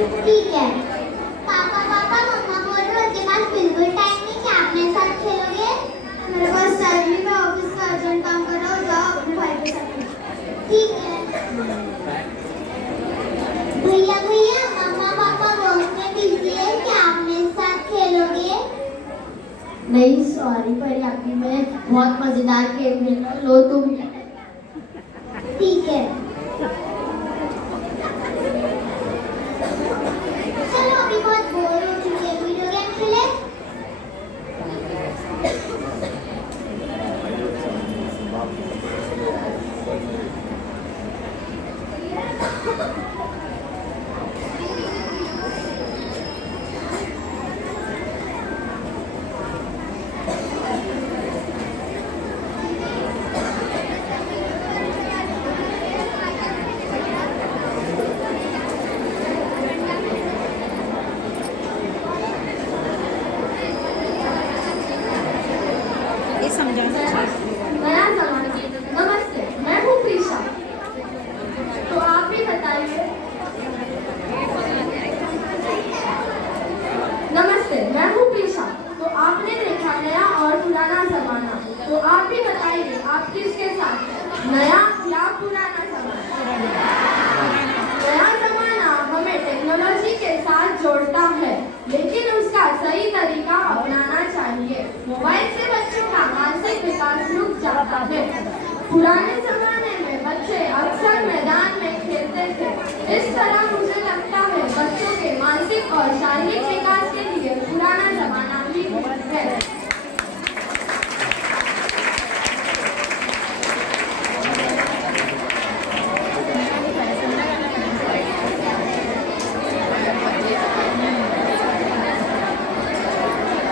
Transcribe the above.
ठीक है। पापा पापा मम्मा बोल रहे हो उसके पास बिल्कुल टाइम नहीं, क्या अपने साथ खेलोगे? मेरे पास टाइम नहीं, मैं ऑफिस का अर्जेंट काम कर रहा हूँ, जाओ अपने भाई के साथ खेलो। ठीक है। भैया भैया मम्मा पापा वर्क में बिजी है, क्या अपने साथ खेलोगे? नहीं सॉरी पर अभी मैं बहुत मजेदार गेम खेल रहा हूँ, लो तुम। ठीक है। चलो अभी बहुत बोर हो चुकी है, वीडियो गेम खेले? नया जमाना। नमस्ते, मैं हूँ प्रीशा। तो आप भी बताइए। नमस्ते, मैं हूँ प्रीशा। तो आपने देखा नया और पुराना जमाना, तो आप भी बताइए आप किसके साथ हैं, नया या पुराना जमाना? नया जमाना हमें टेक्नोलॉजी के साथ जोड़ता है, लेकिन उसका सही तरीका अपनाना चाहिए। मोबाइल से बच्चों का मानसिक विकास रुक जाता है। पुराने जमाने में बच्चे अक्सर मैदान में खेलते थे, इस तरह मुझे लगता